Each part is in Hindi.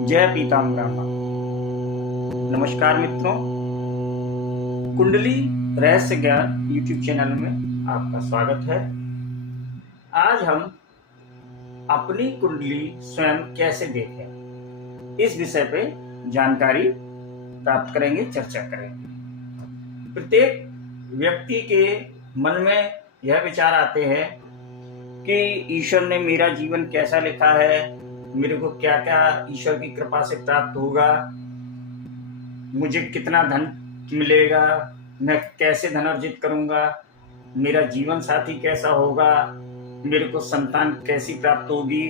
जय पीताम्बरा मां। नमस्कार मित्रों, कुंडली रहस्य ज्ञान यूट्यूब चैनल में आपका स्वागत है। आज हम अपनी कुंडली स्वयं कैसे देखें, इस विषय पे जानकारी प्राप्त करेंगे, चर्चा करेंगे। प्रत्येक व्यक्ति के मन में यह विचार आते हैं कि ईश्वर ने मेरा जीवन कैसा लिखा है, मेरे को क्या क्या ईश्वर की कृपा से प्राप्त होगा, मुझे कितना धन मिलेगा, मैं कैसे धन अर्जित करूंगा, मेरा जीवन साथी कैसा होगा, मेरे को संतान कैसी प्राप्त होगी,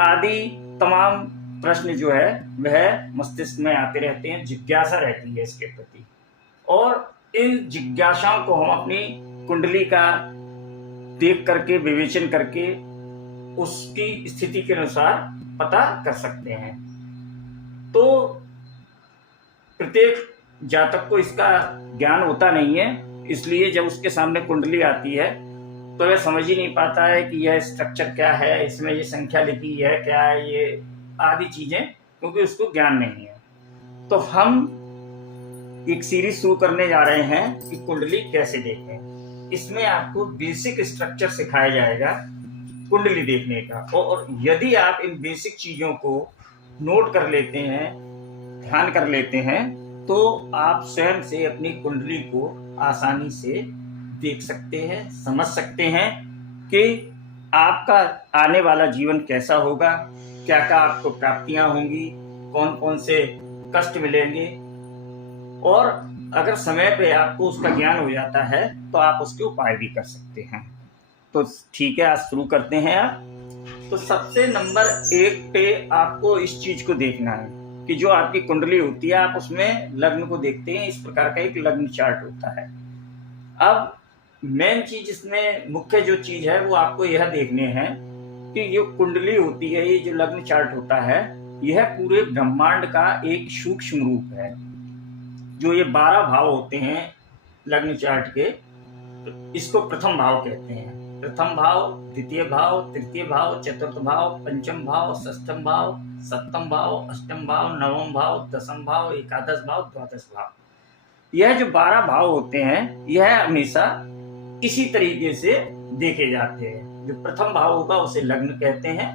आदि तमाम प्रश्न जो है वह मस्तिष्क में आते रहते हैं। जिज्ञासा रहती है इसके प्रति, और इन जिज्ञासाओं को हम अपनी कुंडली का देख करके, विवेचन करके उसकी स्थिति के अनुसार पता कर सकते हैं। तो प्रत्येक जातक को इसका ज्ञान होता नहीं है, इसलिए जब उसके सामने कुंडली आती है तो वह समझ ही नहीं पाता है कि यह स्ट्रक्चर क्या है, इसमें ये संख्या लिखी है क्या है, ये आदि चीजें, क्योंकि उसको ज्ञान नहीं है। तो हम एक सीरीज शुरू करने जा रहे हैं कि कुंडली कैसे देखें। इसमें आपको बेसिक स्ट्रक्चर सिखाया जाएगा कुंडली देखने का, और यदि आप इन बेसिक चीजों को नोट कर लेते हैं, ध्यान कर लेते हैं, तो आप स्वयं से अपनी कुंडली को आसानी से देख सकते हैं, समझ सकते हैं कि आपका आने वाला जीवन कैसा होगा, क्या क्या आपको प्राप्तियां होंगी, कौन कौन से कष्ट मिलेंगे। और अगर समय पे आपको उसका ज्ञान हो जाता है तो आप उसके उपाय भी कर सकते हैं। तो ठीक है, आज शुरू करते हैं। आप तो सबसे नंबर 1 पे आपको इस चीज को देखना है कि जो आपकी कुंडली होती है, आप उसमें लग्न को देखते हैं। इस प्रकार का एक लग्न चार्ट होता है। अब मेन चीज इसमें, मुख्य जो चीज है वो आपको यह देखने हैं कि जो कुंडली होती है, ये जो लग्न चार्ट होता है, यह पूरे ब्रह्मांड का एक सूक्ष्म रूप है। जो ये 12 भाव होते हैं लग्न चार्ट के, इसको प्रथम भाव कहते हैं। प्रथम भाव, द्वितीय भाव, तृतीय भाव, चतुर्थ भाव, पंचम भाव, षष्ठम भाव, सप्तम भाव, अष्टम भाव, नवम भाव, दसम भाव, एकादश भाव, द्वादश भाव। यह जो 12 भाव होते हैं, यह हमेशा इसी तरीके से देखे जाते हैं। जो प्रथम भाव होगा उसे लग्न कहते हैं,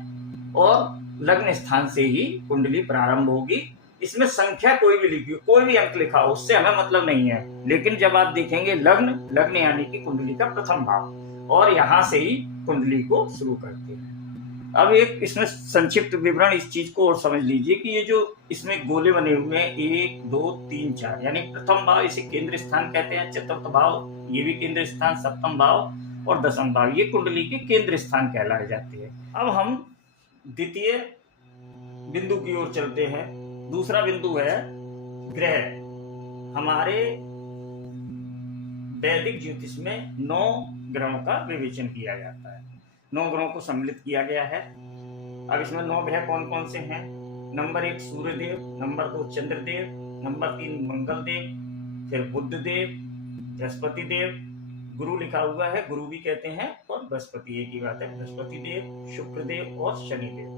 और लग्न स्थान से ही कुंडली प्रारंभ होगी। इसमें संख्या कोई भी लिखी हो, कोई भी अंक लिखा हो, उससे हमें मतलब नहीं है। लेकिन जब आप देखेंगे लग्न, लग्न यानी कि कुंडली का प्रथम भाव, और यहां से ही कुंडली को शुरू करते हैं। अब एक इसमें संक्षिप्त विवरण इस चीज को और समझ लीजिए कि ये जो इसमें गोले बने हुए हैं, 1 2 3 4, यानी प्रथम भाव इसे केंद्र स्थान कहते हैं, चतुर्थ भाव ये भी केंद्र स्थान, सप्तम भाव और दसम भाव ये कुंडली के केंद्र स्थान कहलाए जाते हैं। अब हम द्वितीय बिंदु की ओर चलते हैं। दूसरा बिंदु है ग्रह। हमारे वैदिक ज्योतिष में 9 ग्रहों का विवेचन किया जाता है। 9 ग्रहों को सम्मिलित किया गया है। अब इसमें 9 ग्रह कौन कौन से हैं? Number 1 Suryadev, number 2 Chandradev, number 3 मंगल देव, फिर बुध देव, बृहस्पति देव, गुरु लिखा हुआ है, गुरु भी कहते हैं, और बृहस्पति एक ही बात है, बृहस्पति देव, शुक्र देव और शनि देव।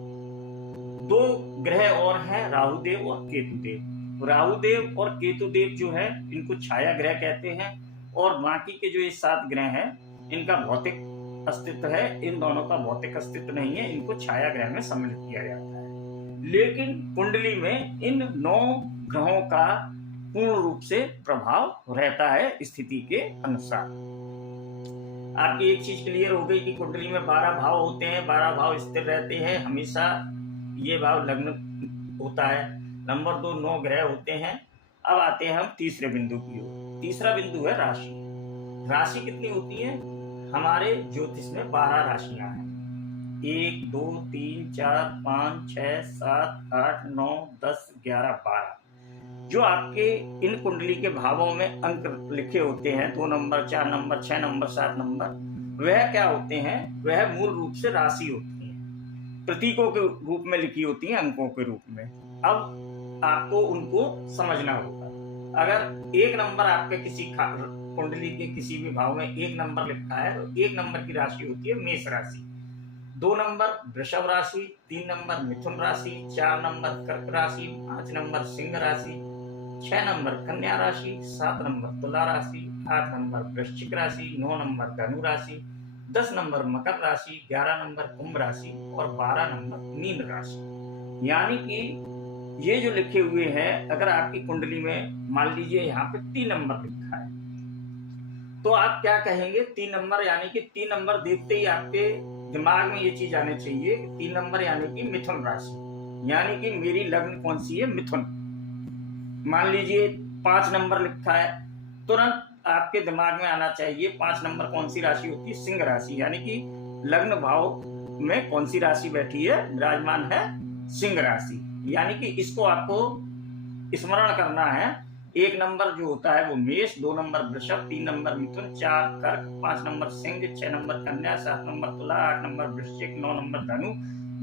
2 ग्रह और हैं, राहु देव और केतु देव। राहु देव और केतु देव जो है, इनको छाया ग्रह कहते हैं, और बाकी के जो ये 7 ग्रह हैं, इनका भौतिक अस्तित्व है, इन दोनों का भौतिक अस्तित्व नहीं है, इनको छाया ग्रह में सम्मिलित किया जाता है। लेकिन कुंडली में इन 9 ग्रहों का पूर्ण रूप से प्रभाव रहता है स्थिति के अनुसार। आपकी एक चीज क्लियर हो गई कि कुंडली में 12 भाव होते हैं, 12 भाव स्थिर रहते हैं, हमेशा ये भाव लग्न होता है। नंबर 2 9 ग्रह होते हैं। अब आते हैं हम तीसरे बिंदु की ओर। तीसरा बिंदु है राशि। राशि कितनी होती है? हमारे ज्योतिष में 12 राशियां हैं। 1 2 3 4 5 6 7 8 9 10 11 12। जो आपके इन कुंडली के भावों में अंक लिखे होते हैं, 2 नंबर, 4 नंबर, 6 नंबर, 7 नंबर, वह क्या होते हैं? वह मूल रूप से राशि होती है, प्रतीकों के रूप में लिखी होती है, अंकों के रूप में। अब आपको उनको समझना होगा। अगर 1 नंबर आपके किसी कुंडली के किसी भी भाव में 1 नंबर लिखा है, तो 1 नंबर की राशि होती है मेष राशि। 2 नंबर वृषभ राशि, 3 नंबर मिथुन राशि, 4 नंबर कर्क राशि, 5 नंबर सिंह राशि, 6 नंबर कन्या राशि, 7 नंबर तुला राशि, 8 नंबर वृश्चिक राशि, 9 नंबर धनु राशि, 10 नंबर मकर राशि, 11 नंबर कुंभ राशि और 12 नंबर मीन राशि। यानी कि ये जो लिखे हुए हैं, अगर आपकी कुंडली में मान लीजिए यहाँ पे 3 नंबर लिखा है, तो आप क्या कहेंगे? 3 नंबर यानी कि 3 नंबर देखते ही आपके दिमाग में ये चीज आनी चाहिए कि 3 नंबर यानी कि मिथुन राशि, यानी कि मेरी लग्न कौन सी है? मिथुन। मान लीजिए 5 नंबर लिखा है, तुरंत आपके दिमाग में आना चाहिए 5 नंबर कौन सी राशि होती है? सिंह राशि, यानी कि लग्न भाव में कौन सी राशि बैठी है? विराजमान है सिंह राशि। यानी कि इसको आपको स्मरण करना है। 1 नंबर जो होता है वो मेष, 2 नंबर वृषभ, 3 नंबर मिथुन, 4 कर्क, 5 नंबर सिंह, 6 नंबर कन्या, 7 नंबर तुला, 8 नंबर वृश्चिक, 9 नंबर धनु,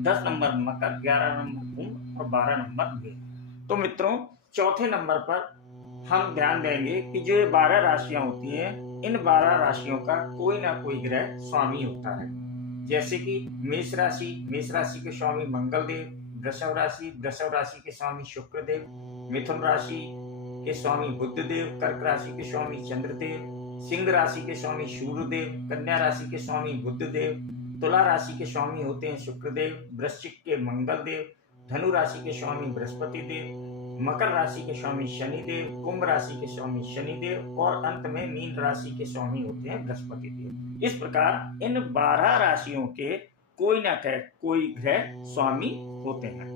10 नंबर मकर, 11 नंबर कुंभ और 12 नंबर मीन। तो मित्रों, चौथे नंबर पर हम ध्यान देंगे कि जो 12 राशियां होती हैं, इन 12 राशियों का कोई ना कोई ग्रह स्वामी होता है। जैसे कि मेष राशि के स्वामी मंगल देव, वृषभ राशि के स्वामी शुक्र देव, मिथुन राशि के स्वामी बुध देव, कर्क राशि के स्वामी चंद्र देव, सिंह राशि के स्वामी सूर्य देव, कन्या राशि के स्वामी बुध देव, तुला राशि के स्वामी होते हैं शुक्र देव, वृश्चिक के मंगल देव, धनु राशि के स्वामी बृहस्पति देव, मकर राशि के स्वामी शनि देव, कुंभ राशि के स्वामी शनि देव और अंत में मीन राशि के स्वामी होते हैं बृहस्पति देव। इस प्रकार इन 12 राशियों के कोई ना कोई ग्रह स्वामी होते हैं।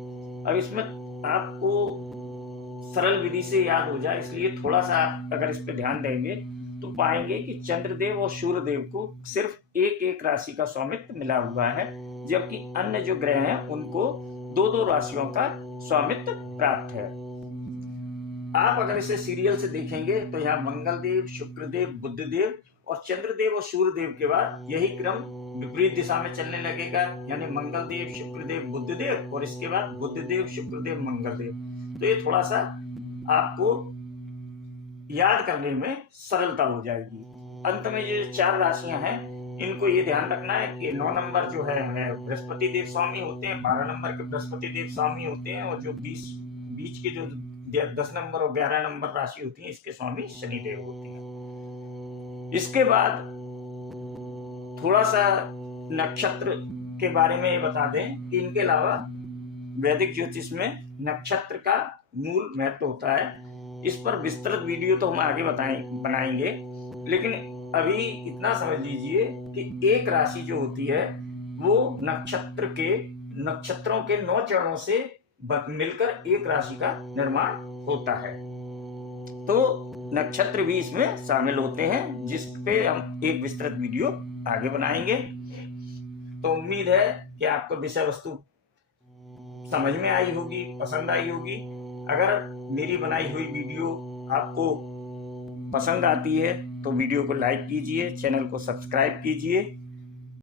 अब इसमें आपको सरल विधि से याद हो जाए, इसलिए थोड़ा सा अगर इस पे ध्यान देंगे तो पाएंगे कि चंद्रदेव और सूर्यदेव को सिर्फ एक राशि का स्वामित्व मिला हुआ है, जबकि अन्य जो ग्रह हैं उनको 2 राशियों का स्वामित्व प्राप्त है। आप अगर इसे सीरियल से देखेंगे तो यहाँ मंगल देव, शुक्र देव, बुध देव और चंद्रदेव और सूर्य देव के बाद यही क्रम विपरीत दिशा में चलने लगेगा, यानी मंगल देव, शुक्र देव, बुध देव और इसके बाद बुध देव, शुक्र देव, मंगल देव। तो ये थोड़ा सा आपको याद करने में सरलता हो जाएगी। अंत में जो 4 राशियां हैं, इनको ये ध्यान रखना है कि 9 नंबर जो है बृहस्पति देव स्वामी होते हैं, 12 नंबर के बृहस्पति देव स्वामी होते हैं और जो बीच के जो 10 नंबर और 11 नंबर राशि होती है, इसके स्वामी शनि देव होते हैं। इसके बाद थोड़ा सा नक्षत्र के बारे में ये बता दें कि इनके अलावा वैदिक ज्योतिष में नक्षत्र का मूल महत्व होता है। इस पर विस्तृत वीडियो तो हम आगे बनाएंगे, लेकिन अभी इतना समझ लीजिए कि एक राशि जो होती है वो नक्षत्रों के 9 चरणों से मिलकर एक राशि का निर्माण होता है। तो नक्षत्र भी इसमें शामिल होते हैं, जिस पे हम एक विस्तृत वीडियो आगे बनाएंगे। तो उम्मीद है कि आपको विषय वस्तु समझ में आई होगी, पसंद आई होगी। अगर मेरी बनाई हुई वीडियो आपको पसंद आती है तो वीडियो को लाइक कीजिए, चैनल को सब्सक्राइब कीजिए